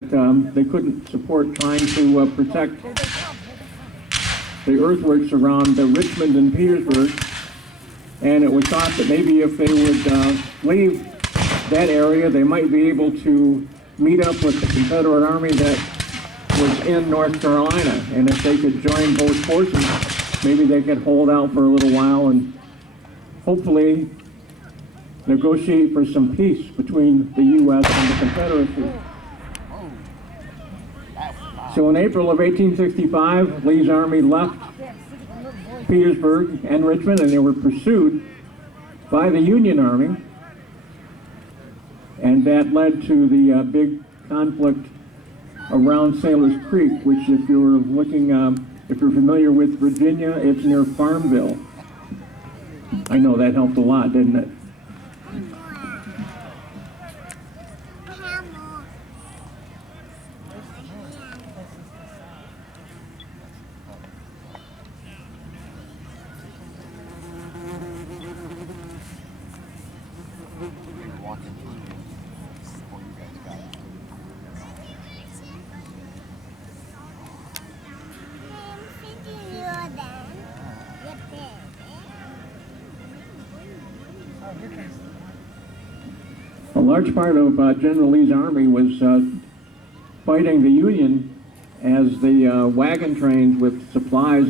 They couldn't support trying to protect the earthworks around Richmond and Petersburg, and it was thought that maybe if they would leave that area, they might be able to meet up with the Confederate Army that was in North Carolina, and if they could join both forces, maybe they could hold out for a little while and hopefully negotiate for some peace between the U.S. and the Confederacy. So in April of 1865, Lee's army left Petersburg and Richmond, and they were pursued by the Union Army, and that led to the big conflict around Sailor's Creek, which, if you're looking, if you're familiar with Virginia, it's near Farmville. I know that helped a lot, didn't it? A large part of General Lee's army was fighting the Union as the wagon trains with supplies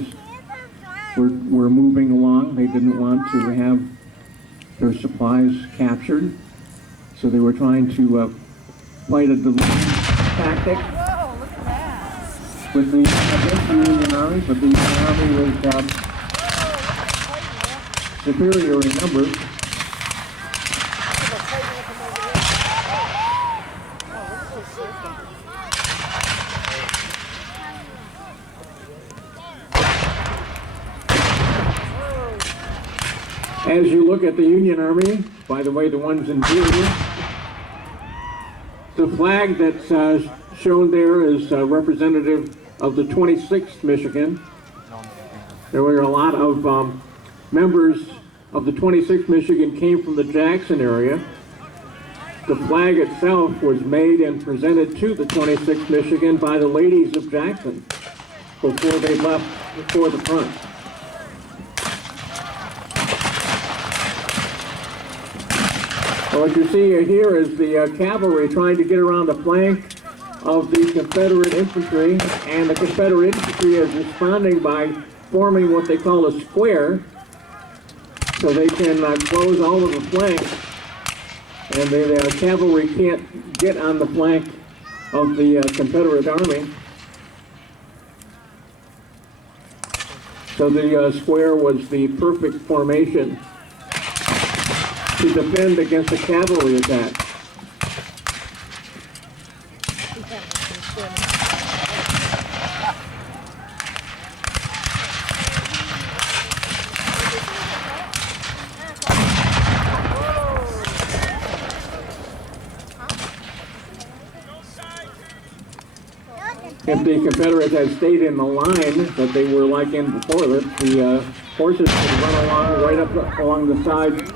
were moving along. They didn't want to have their supplies captured, so they were trying to fight a delaying tactic with against the Union Army, but the Union Army was superior in numbers. As you look at the Union Army, by the way, the ones in blue, the flag that's shown there is representative of the 26th Michigan. There were a lot of members of the 26th Michigan came from the Jackson area. The flag itself was made and presented to the 26th Michigan by the ladies of Jackson before they left for the front. What you see here is the cavalry trying to get around the flank of the Confederate infantry, and the Confederate infantry is responding by forming what they call a square, so they can close all of the flanks, and the cavalry can't get on the flank of the Confederate army. So the square was the perfect formation to defend against a cavalry attack. If the Confederates had stayed in the line that they were like in before this, the horses would run along right up along the side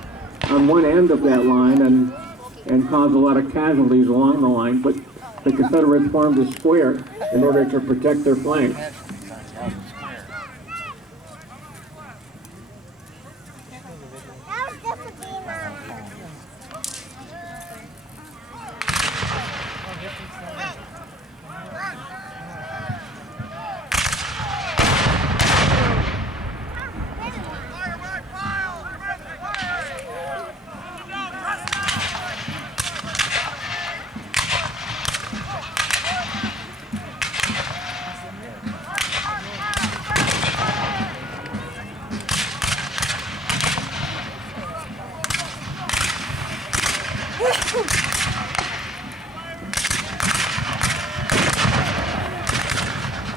on one end of that line and caused a lot of casualties along the line, but the Confederates formed a square in order to protect their flanks.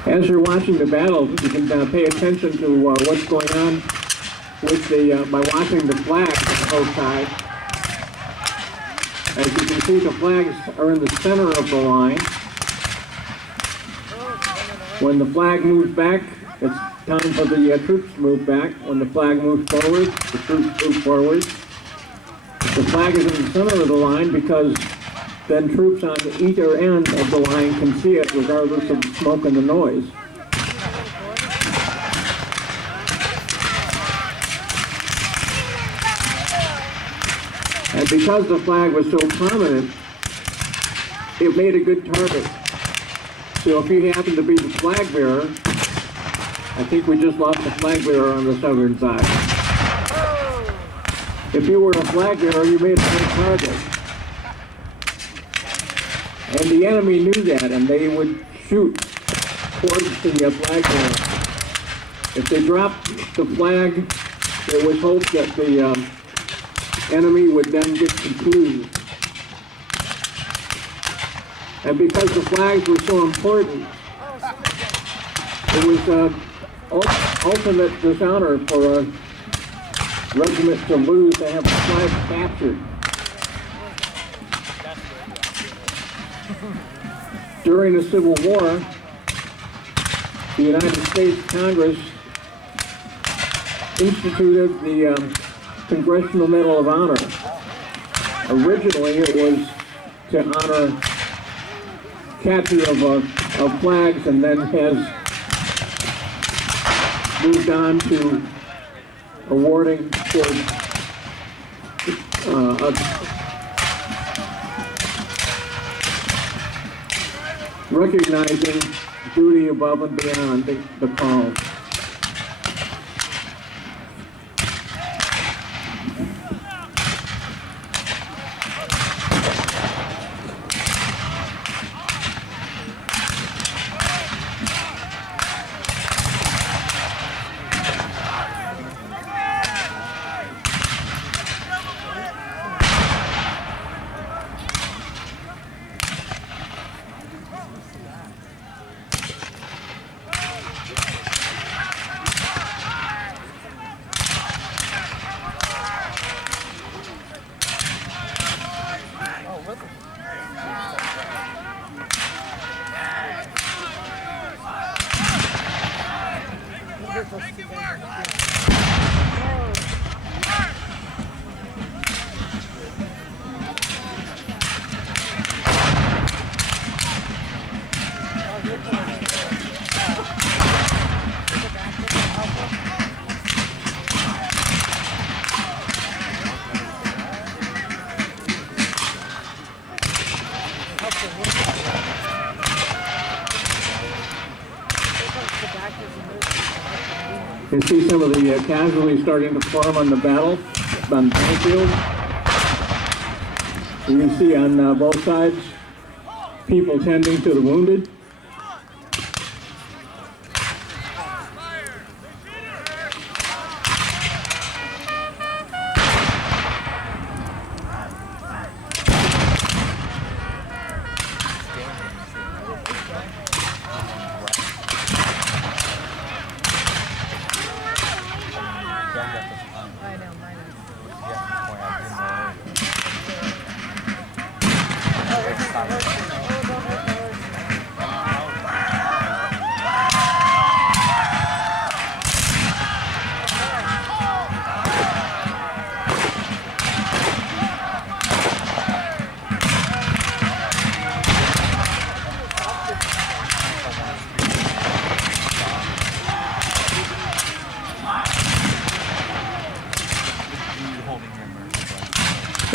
As you're watching the battle, you can pay attention to what's going on with by watching the flags on both sides. As you can see, the flags are in the center of the line. When the flag moves back, it's time for the troops to move back. When the flag moves forward, the troops move forward. The flag is in the center of the line because then troops on either end of the line can see it regardless of the smoke and the noise. And because the flag was so prominent, it made a good target. So if you happen to be the flag bearer, I think we just lost the flag bearer on the southern side. If you were a flag bearer, you made a good target. And the enemy knew that, and they would shoot towards the flag bearer. If they dropped the flag, there was hope that the enemy would then get confused. And because the flags were so important, it was ultimate dishonor for a regiment to lose to have the flag captured. During the Civil War, the United States Congress instituted the Congressional Medal of Honor. Originally, it was to honor capture of flags, and then has moved on to awarding for recognizing duty above and beyond the call. You see some of the casualties starting to form on the battlefield. You can see on both sides people tending to the wounded.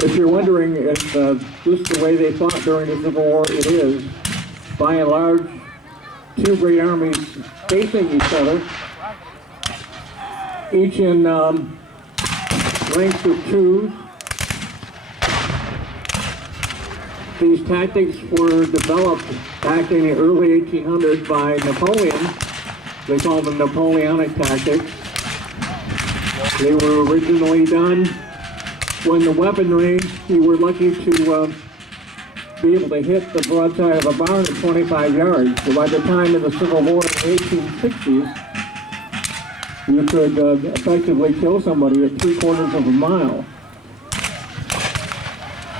If you're wondering if this is the way they fought during the Civil War, it is. By and large, two great armies facing each other, each in lengths of twos. These tactics were developed back in the early 1800s by Napoleon. They called them Napoleonic tactics. They were originally done when the weaponry, you were lucky to be able to hit the broadside of a barn at 25 yards. So by the time of the Civil War in the 1860s, you could effectively kill somebody at 3/4 of a mile.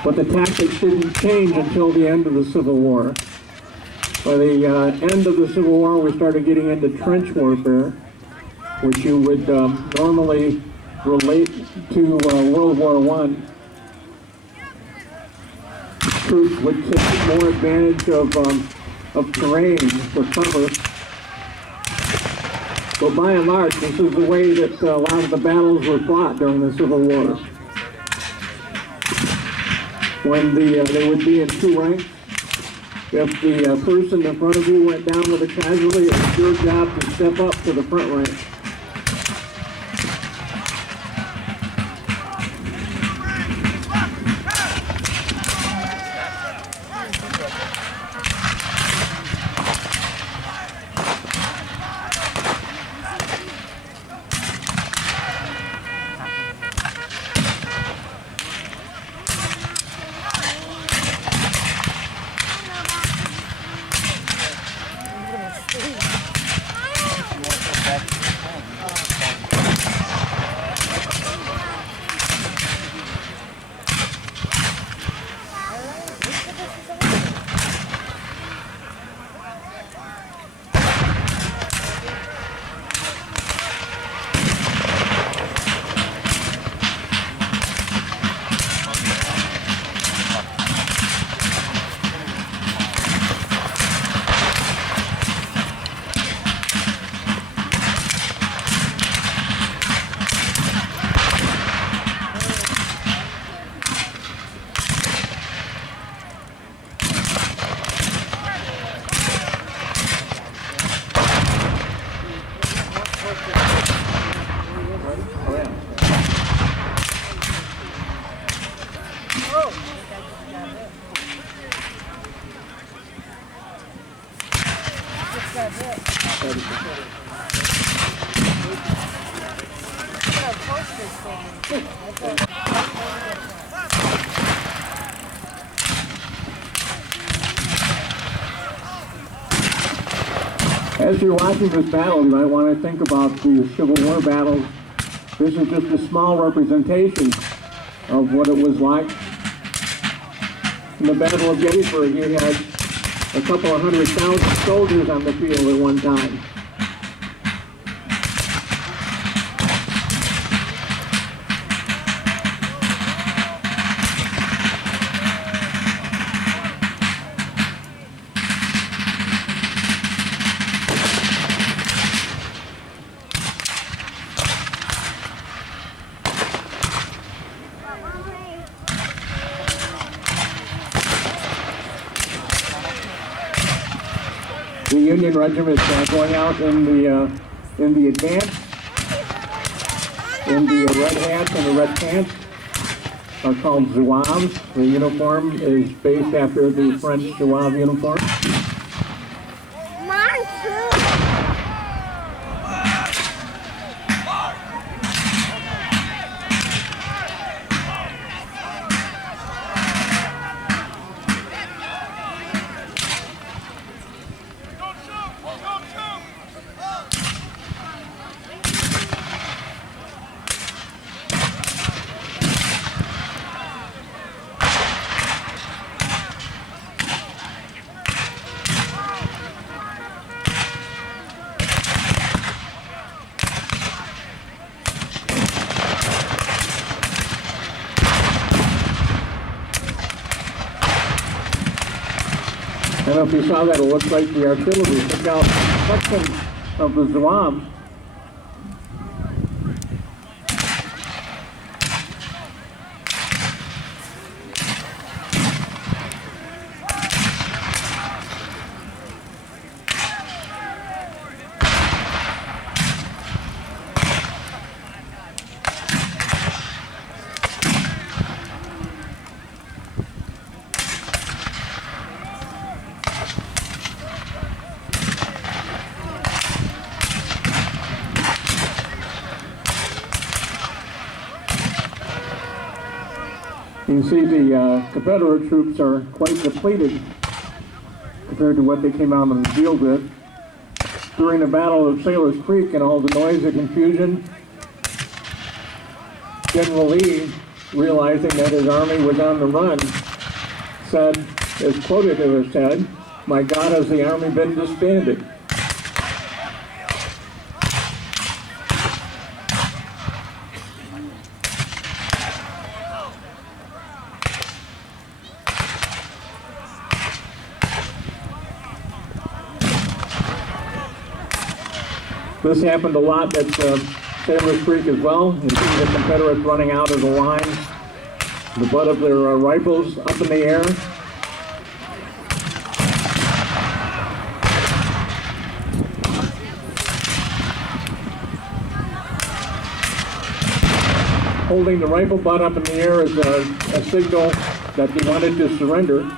But the tactics didn't change until the end of the Civil War. By the end of the Civil War, we started getting into trench warfare, which you would normally relate to World War I. troops would take more advantage of terrain for cover. But by and large, this is the way that a lot of the battles were fought during the Civil War. When they would be in two ranks. If the person in front of you went down with a casualty, it was your job to step up to the front rank. As you're watching this battle, you might want to think about the Civil War battles. This is just a small representation of what it was like. In the Battle of Gettysburg, you had a couple of 100,000 soldiers on the field at one time. The Union regiments going out in the advance, in the red hats and the red pants, are called zouaves. The uniform is based after the French zouave uniform. I don't know if you saw that, it looks like the artillery took out sections of the zouaves. You can see the Confederate troops are quite depleted compared to what they came out on the field with. During the Battle of Sailor's Creek and all the noise and confusion, General Lee, realizing that his army was on the run, said, as quoted to his said, "My God, has the army been disbanded?" This happened a lot at Sailor's Creek as well. You see the Confederates running out of the line, the butt of their rifles up in the air. Holding the rifle butt up in the air is a signal that they wanted to surrender.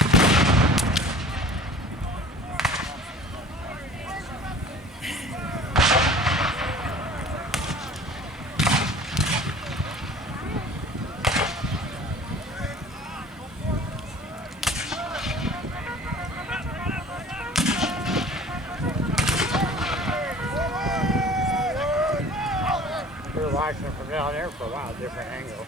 Watching from down there for a while, different angle.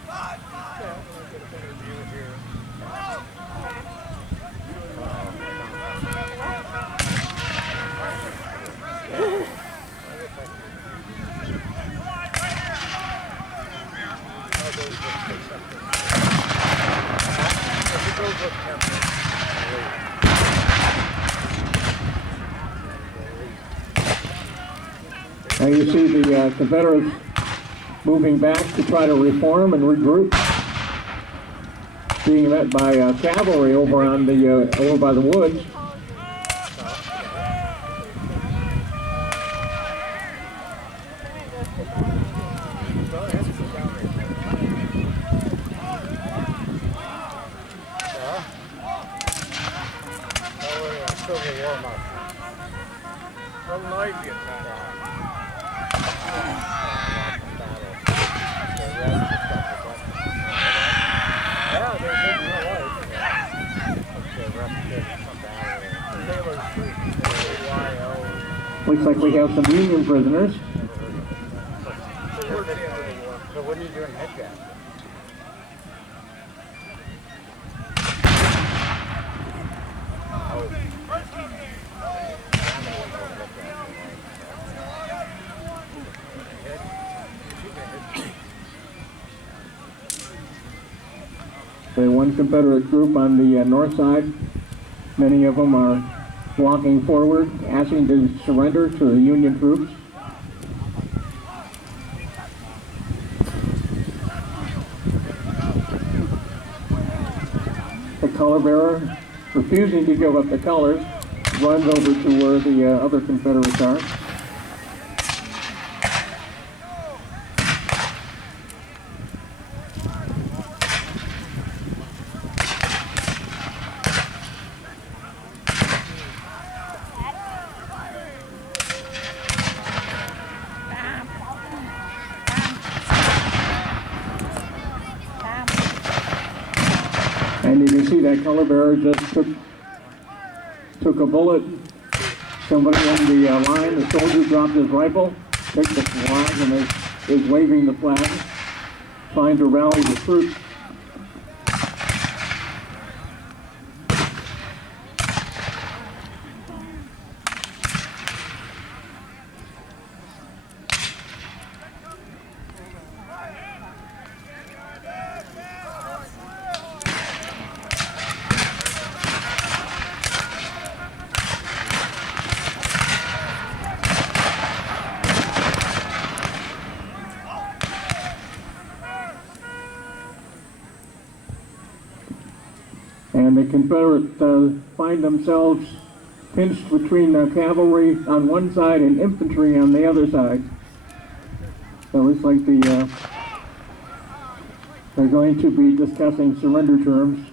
Now you see the Confederates moving back to try to reform and regroup, being met by cavalry over on the over by the woods. Looks like we have some Union prisoners. So what are you doing head gap? The one Confederate group on the north side, many of them are walking forward, asking to surrender to the Union troops. The color bearer, refusing to give up the colors, runs over to where the other Confederates are. And you can see that color bearer just took a bullet. Somebody in the line, the soldier dropped his rifle, picked the flag, and is waving the flag, trying to rally the troops. And the Confederates find themselves pinched between cavalry on one side and infantry on the other side. So it looks like they're going to be discussing surrender terms.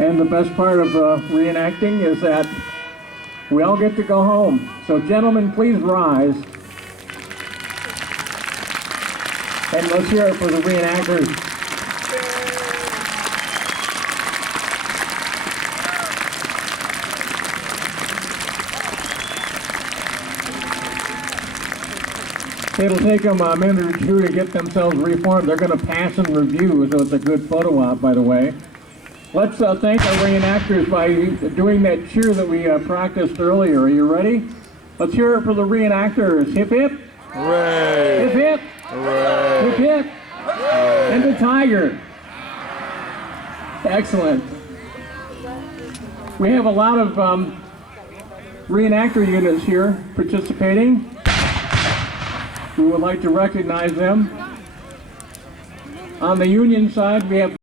And the best part of reenacting is that we all get to go home. So gentlemen, please rise. And let's hear it for the reenactors. It'll take them a minute or two to get themselves reformed. They're going to pass and review, so it's a good photo op, by the way. Let's thank our reenactors by doing that cheer that we practiced earlier. Are you ready? Let's hear it for the reenactors. Hip hip. Hooray! Hip hip. Hooray! Hip hip. And the tiger. Excellent. We have a lot of reenactor units here participating. We would like to recognize them. On the Union side, we have